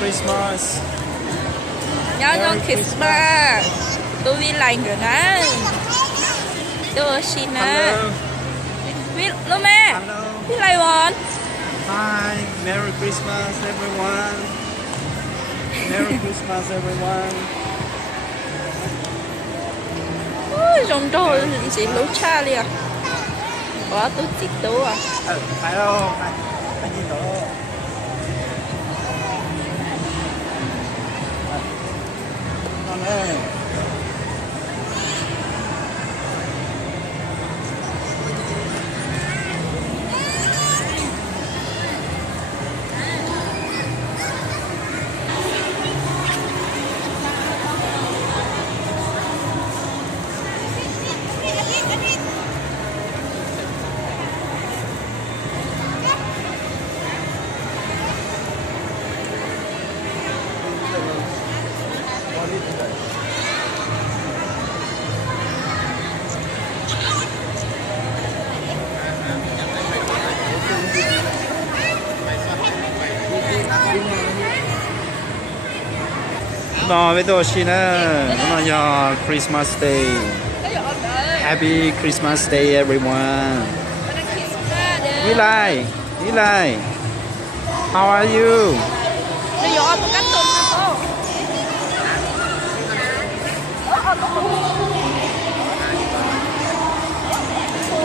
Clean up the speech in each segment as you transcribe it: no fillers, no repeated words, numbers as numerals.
Christmas. Merry Christmas. Tôi vi lành rồi nè. Tôi xin nè. Hello. Vi lô mẹ. Hello. Vi lành bọn. Hi. Merry Christmas, everyone. Merry Christmas, everyone. Rồng trôi gì lũ cha liền. Có tôi chích tôi à. Phải không? Phải nhìn đó. Con ơi. Đó với tôi xin nó là Christmas Day. Happy Christmas Day, everyone. Eli, how are you? Nó gió tôi cắt tuần nữa.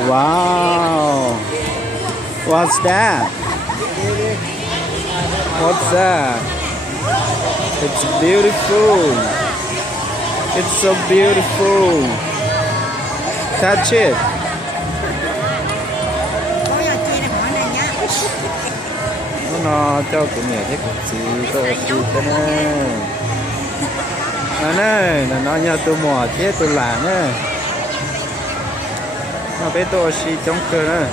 Wow. What's that? What's that? It's beautiful. It's so beautiful. Touch it. Nó cho tụi mẹ thấy cái gì có gì thế này nó nhờ tôi mò chết tôi làm nè nó biết tôi xí chống cơ nè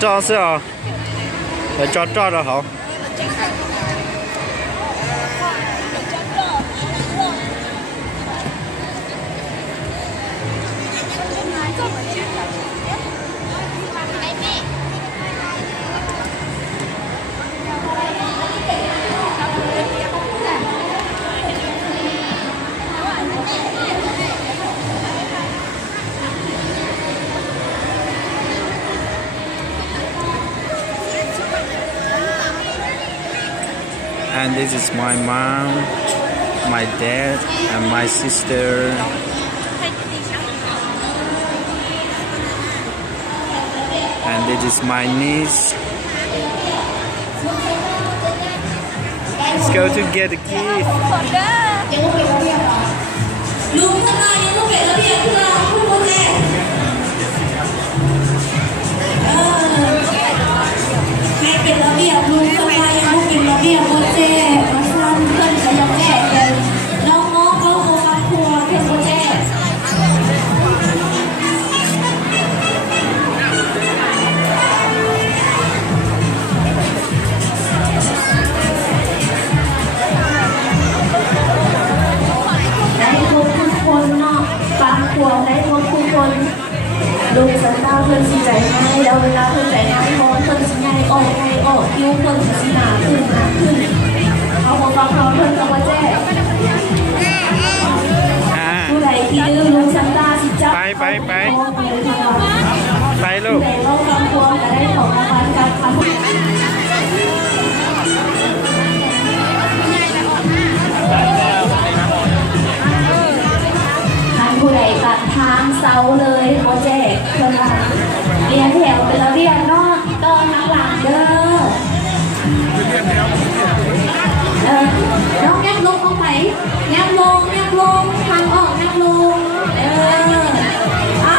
cho是啊，照着好。And this is my mom, my dad, and my sister. And this is my niece. Let's go to get a gift. Lúc sáng ta thân xin chạy ngay, đâu là thân chạy ngay, ngồi thân xin ngay, yêu thân xin là thân. Họ một vòng hò thân không có trẻ. Cô này thì đưa lúc sáng ta xin chắc. Bay luôn. Để lâu con cuồng ở đây khổ các bạn gặp phản hồi. Cô nàyตัดทางเสาเลยโปรเจกต์คนละเรียนแถวเป็นระเบียบเนาะต้นหลังเด้อน้องแงบลงเอาไหมแงบลงทางออกแงบลงอ่ะ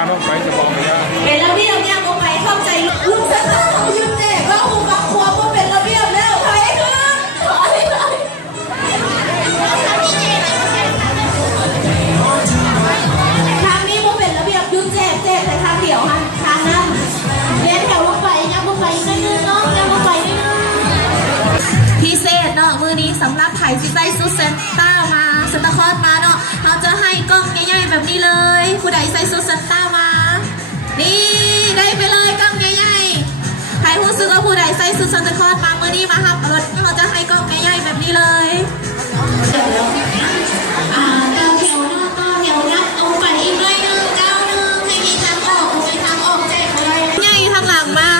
การต้องไปจะบอกไปแล้ว เป็นระเบียบเนี่ยก็ไปเข้าใจลุงจะเข้ายืนแจกว่าหูฟังครัวก็เป็นระเบียบแล้วใครขึ้นขอให้เลยทางนี้ก็เป็นระเบียบยืนแจกแต่ทางเดียวฮะทางนั้นเลี้ยงแถวลงไปยังลงไปนิดนึงเนาะยังลงไปนิดนึงพิเศษเนาะมือนี้สำหรับไผ่ซิไซซูเซนต้ามาเซนตาคลอสมาเนาะเราจะให้กล้องใหญ่ๆแบบนี้เลยผู้ใดใส่ซูเซนต้ามานี่ได้ไปเลยกล้องใหญ่ๆใครรู้สึกว่าผู้ใดใส่ซูเซนตาคลอสมามือนี้มาครับเราจะให้กล้องใหญ่ๆแบบนี้เลยก้าวแถวหน้าก้าวแถวนับเอาไปอีกหน่อยนึงก้าวนึงให้มีทางออกมีทางออกแจกเลยใหญ่ทางหลังมา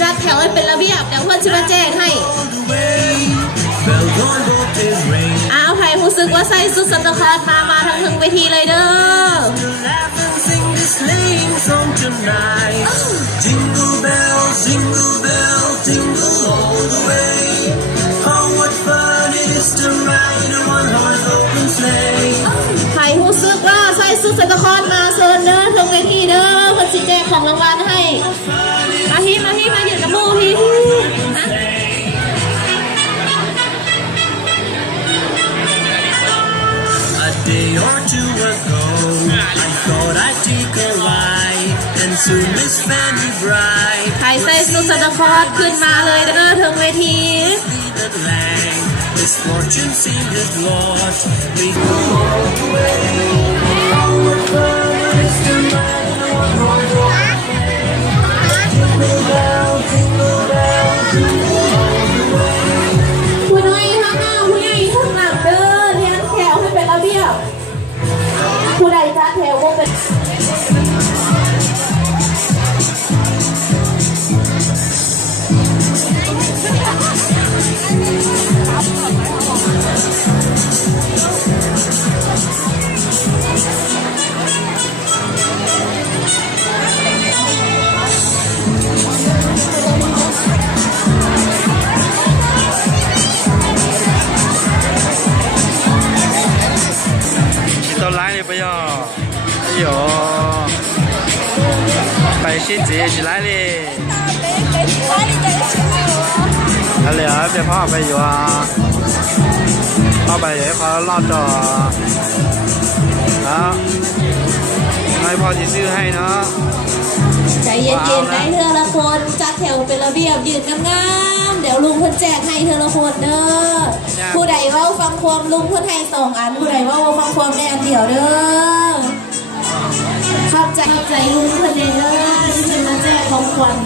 จัดแถวให้เป็นระเบียบเดี๋ยวเพื่อนชิมาแจกให้เอาใครรู้สึกว่าใส่สุดสันตคลอสมาทั้งถึงเวทีเลยเด้อใครรู้สึกว่าใส่สุดสันตคลอสมาโซนเด้อถึงเวทีเด้อเพื่อนชิแจกของรางวัลให้มายืนกับมูพี่นะ A day or two ago, I thought I'd take a ride and soon Miss Fanny Bright ใครใส่สุดสันตคลอสขึ้นมาเลยเด้อถึงเวที that land. Misfortune seemed his lost. We go all the way. Our fun is to ride on board. Jingle bell, jingle bell, jingle all the way. ผู้น้อยข้างหน้าผู้ใหญ่ข้างหลังเด้อเรียงแถวให้เป็นระเบียบผู้ใดจัดแถวก็เป็น都来了不要？哎呦，百姓节是来了。来了，别跑ไปอยู่อ่ะเข้าไปเดี๋ยวเขาลอดจอแล้วให้พ่อที่ซื้อให้เนาะ ใจเย็นๆได้เธอละคนจัดแถวเป็นระเบียบยืนงามๆเดี๋ยวลุงเพิ่นแจกให้เธอละคนเด้อผู้ใดว่าฟังความลุงเพิ่นให้2 อันผู้ใดว่าฟังความได้อันเดียวเด้อขอบใจลุงเพิ่นเด้อที่เพิ่นมาแจกของขวัญ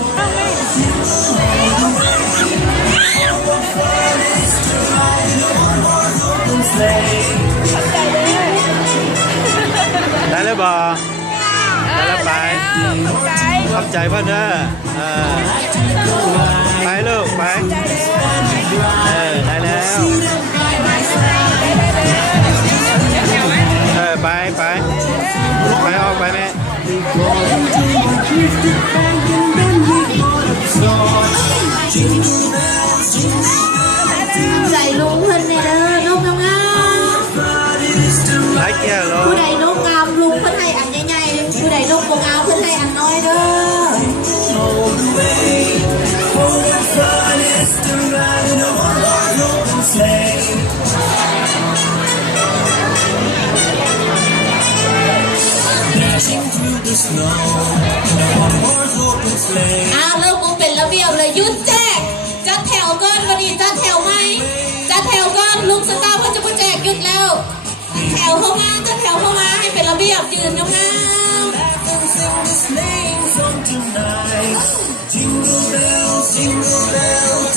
ได้เลยบ่ได้แล้วไปขอบใจพ่อเด้อไปลูกไปได้แล้วไปออกไปแม่ ใจลุงเพิ่นเด้อนกงาม ได้เกี่ยวลู ผู้ ก ใดนกงามลุงเพิ่นให้อันใหญ่ๆผู้ใดนกบ่งามเพิ่นให้อันน้อยเด้เริ่มมุงเป็นระเบียบเลยหยุดแจกจัดแถวก่อนวันนี้จัดแถวไหมจัดแถวก่อนลุงสตาร์เพิ่นจะมาแจกหยุดแล้วจัดแถวเข้ามาให้เป็นระเบียบยืนงาม Jingle bells, jingle bells,